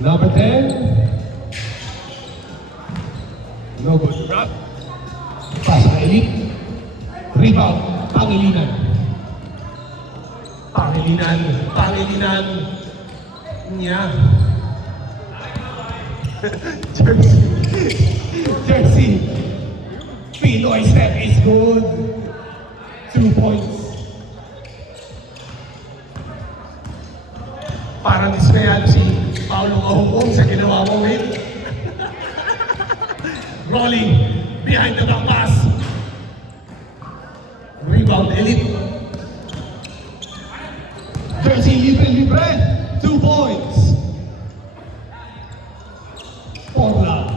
Number 10. No good. Pass na Elite. Rebound. Pangilinan. Pangilinan. Niya. Jersey. Pinoy step is good. 2 points. Parang dismayado si Paolo Ahongong sa ginawa mo, Will. Rolling behind the back pass. Rebound Elite. Jersey libre. 2 points. Portland.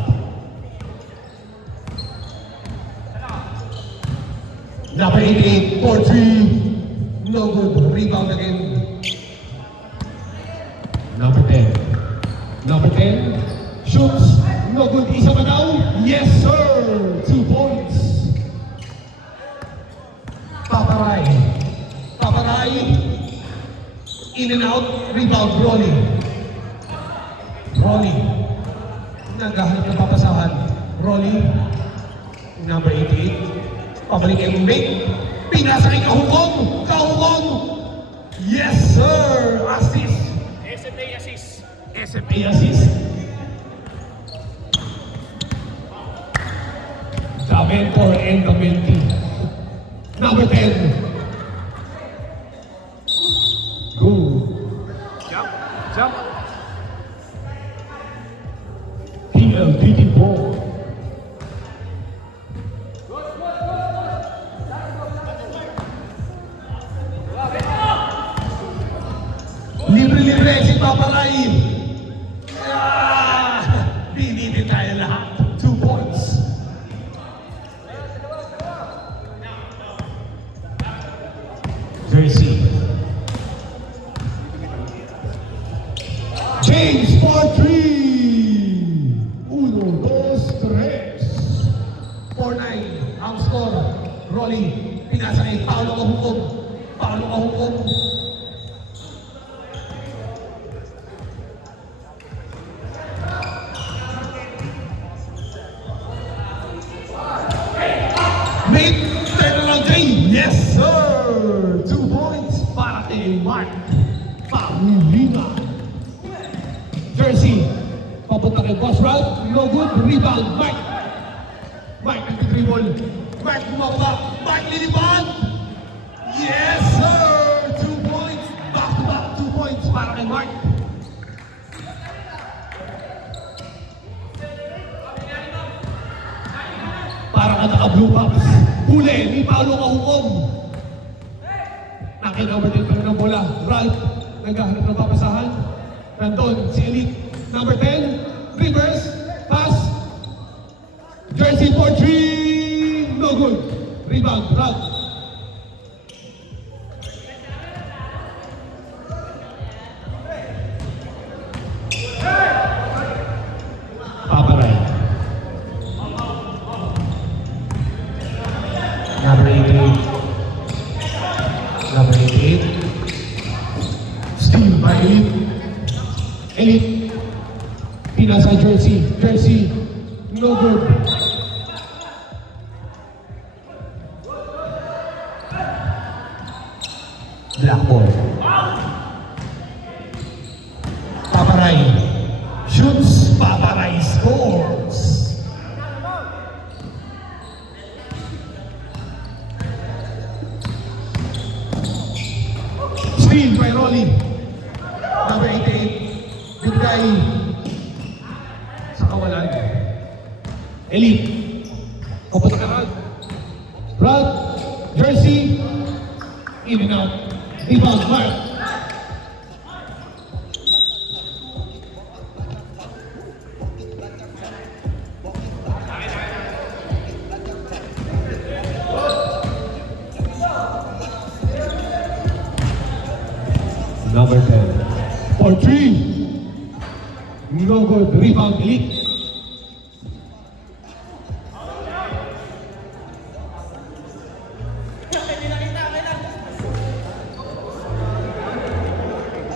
Number 88 for 3. No good. Rebound again. Number 10. Shoots. No good. Isa pa daw? Yes, sir. 2 points. Paparay. In and out. Rebound. Rolling. Naghahanap ng papasahan. Rolling. Number 88. Pabalik kay Mumbai. Pinasa kay Kahugong. Yes, sir. Assist. SMA assist. Davenport and Davenport. Number 10. Go. Jump. PLDT ball. Libre si Paparay. Binibig tayo lahat. 2 points. Jersey. James for 3. 1, 2, 3. 4-9 ang score. Rolling. Pinasa kay Paolo Ahongong. Mate, turnaround Jay. Yes, sir. 2 points para kay Mark Pangilinan. Jersey. Papunta kay Boss Ralph. No good. Rebound. Mike nag-dribble. Mark bumaba. Mike lilipad. Yes, sir. 2 points. Back-to-back 2 points para kay Mark. Parang naka-blue box. Huli ni Paolo Ahongong. Nakinawa din pa rin ang bola. Ralph, naghahanap ng papasahan. Nandun si Elite. Number 10, reverse, pass. Jersey for 3. No good. Rebound, Ralph. Paparay. Number 88. Steal by Elite. Pinasa Jersey. No good. Black ball. Paparay. Shoots. Paparay scores. Steal by Rolly. Number 88. Good guy. Sa kawalan. Elite. Kapunta ka Ralph. Jersey. In and out. Rebound. Mark. Number 10. For 3. No good. Rebound. Elite.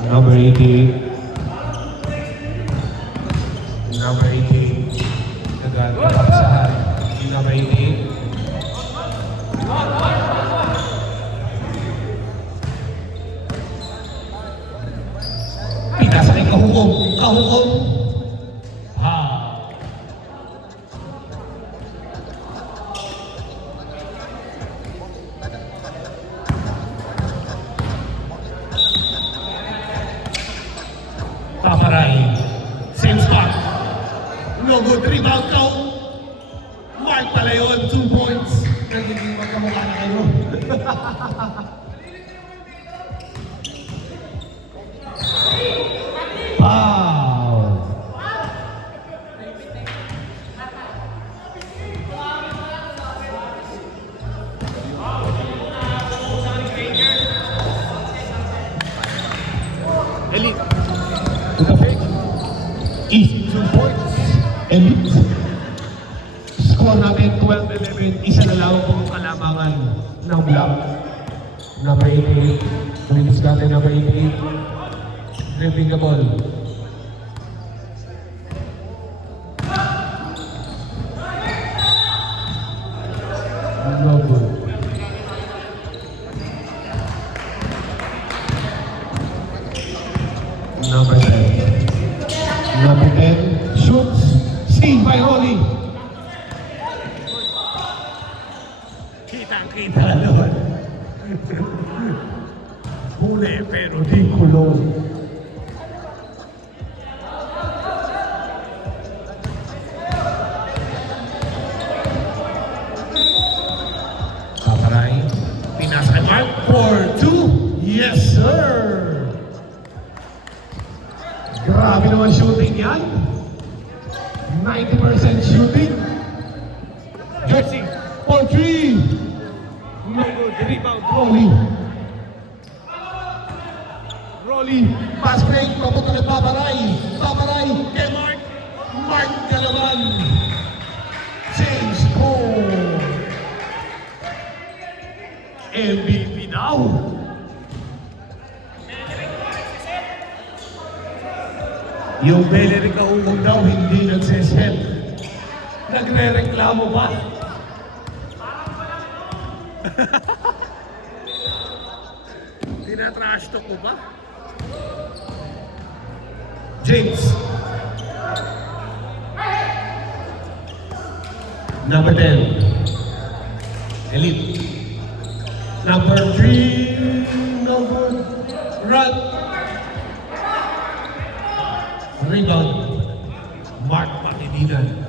Number 88. kahukong. Ha. Paparay. Same spot. No good. Rebound count. Mark pala yun. 2 points. Nagiging magkamukha na kayo. Foul. Elite. To the fake. Easy 2 points. Elite. Score natin 12-11. Isa na lang pong kalamangan ng block. Number 88. Release natin number 88. Dribbling the ball. No good. Number 10. Number 10 shoots. Seen by Holly. Kitang-kita naman. Huli pero di kulong. Paparay. Pinasa mark for 2. Yes, sir. Grabe naman shooting yan. 90% shooting. Jersey for 3. No good. Rebound. Rolly. Pass break. Papunta kay Paparay. Paparay. Kay Mark. Mark ka naman. Change score. MVP daw. Yung Bellery Kaugong daw hindi nagsiset. Nagre-reklamo ba? Tinatrash talk mo ba? James. Number 10. Elite. Number 3. Number Run. Rebound. Mark Pangilinan.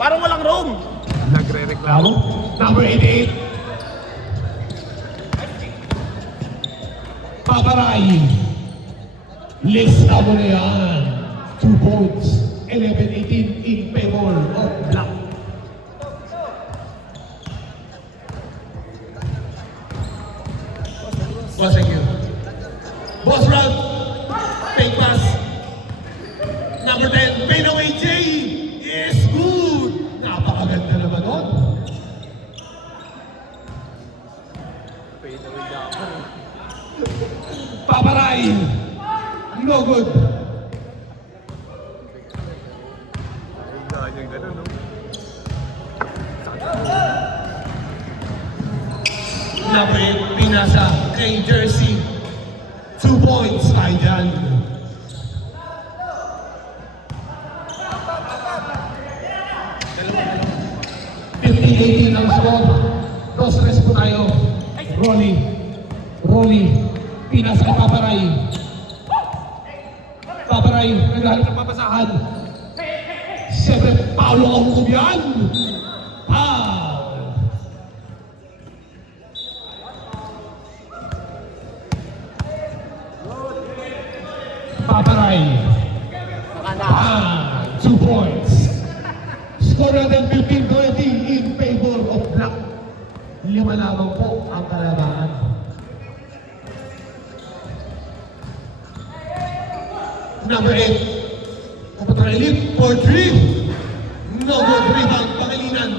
Parang walang room. Nagre-reklamo. Number 88. Paparay. Lista mo na yan. 2 points. 11-18 in favor of Black. Boss, thank you. Boss Rod. Take pass. Number 10. Fade away, Jay. Yes, good. Napakaganda naman nun. Paparay. No good. Yung ganun, no? Number 8, pinasa kay Jersey. 2 points ay dyan. $15-18 ang score. 2-3 po tayo. Rolly. Pinasa kay Paparay. Paparay, naghahanap ng papasahan. Siyempre, Paolo Kahukom yan. Paparay. 2 points. Score natin 15-20 in favor of Black. 5 lamang po ang kalabangan. Number 8. Paparay Elite for 3. No good rebound. Pangilinan.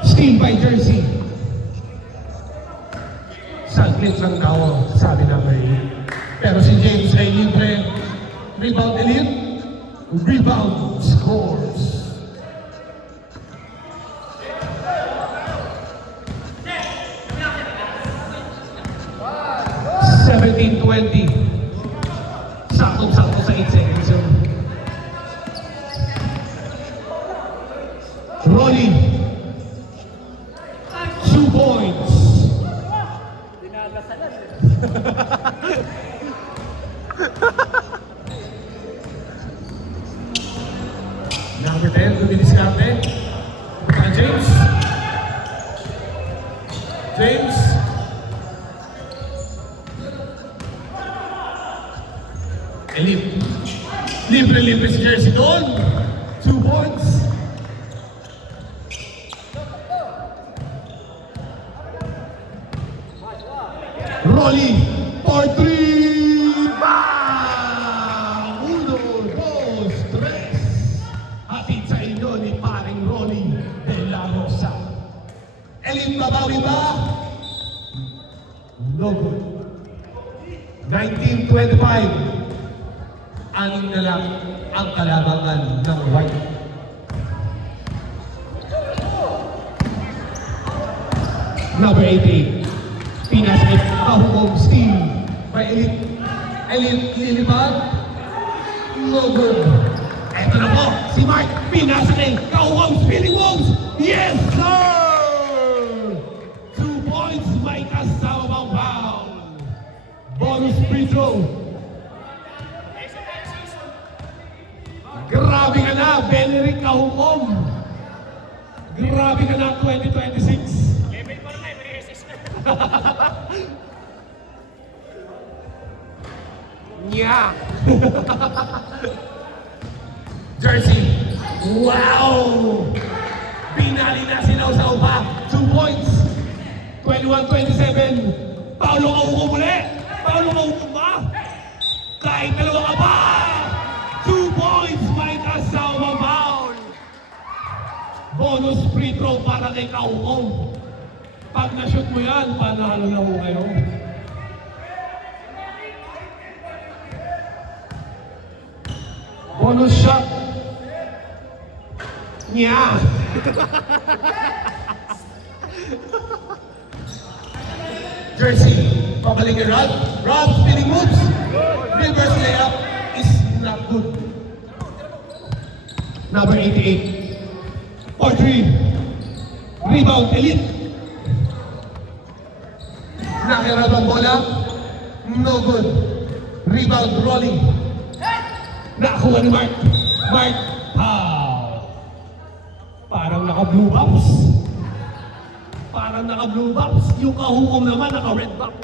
Steal by Jersey. Saglit lang daw, sabi number 8. Pero si James ay libre. Rebound Elite. Rebound scores. (17-20). Saktong-sakto sa 8 seconds yun. Rolly. 2 points. Number 10, dumidiskarte. James. James. Libre si Jersey doon. 2 points. Rolly for 3. Bang! 1, 2, 3. Hatid sa inyo ni paring Rolly de la Rosa. Elite babawi ba? No good. 19-25. Anim na lang ang kalabangan ng white. Number 18. Pinas at Kahugong Steel by Elite Lilibag. No good. Eto na po, si Mark Pinas at Kahugong Spinning Wolves. Yes, sir! 2 points, may kasama bang foul. Bonus free throw. Grabe ka na, Benerick Kahugong. Grabe ka na, 2026. Level pa na, may SS na. Nya! Jersey! Wow! Binali na sila sa upa. 2 points. 21-27. Paulo Kahugong muli. Paulo Kahugong ba? Kahit dalawa ka ba? 2 points, may kasama foul. Bonus free throw para kay Kahugong. Pag na-shoot mo yan, panalo na ho kayo. Bonus shot. Nya. Jersey, pabalik kay Rob. Rob, spinning moves. Reverse layup is not good. Number 88. Or 3. Rebound, Elite. Nakirap ang bola. No good. Rebound, Rolling. Nakakuha ni Mark. Mark, foul. Parang naka-blue box. Parang naka-blue box. Yung Kahugong naman naka-red box.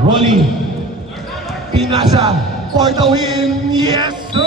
Rolling. Pinasa. For the win. Yes, sir!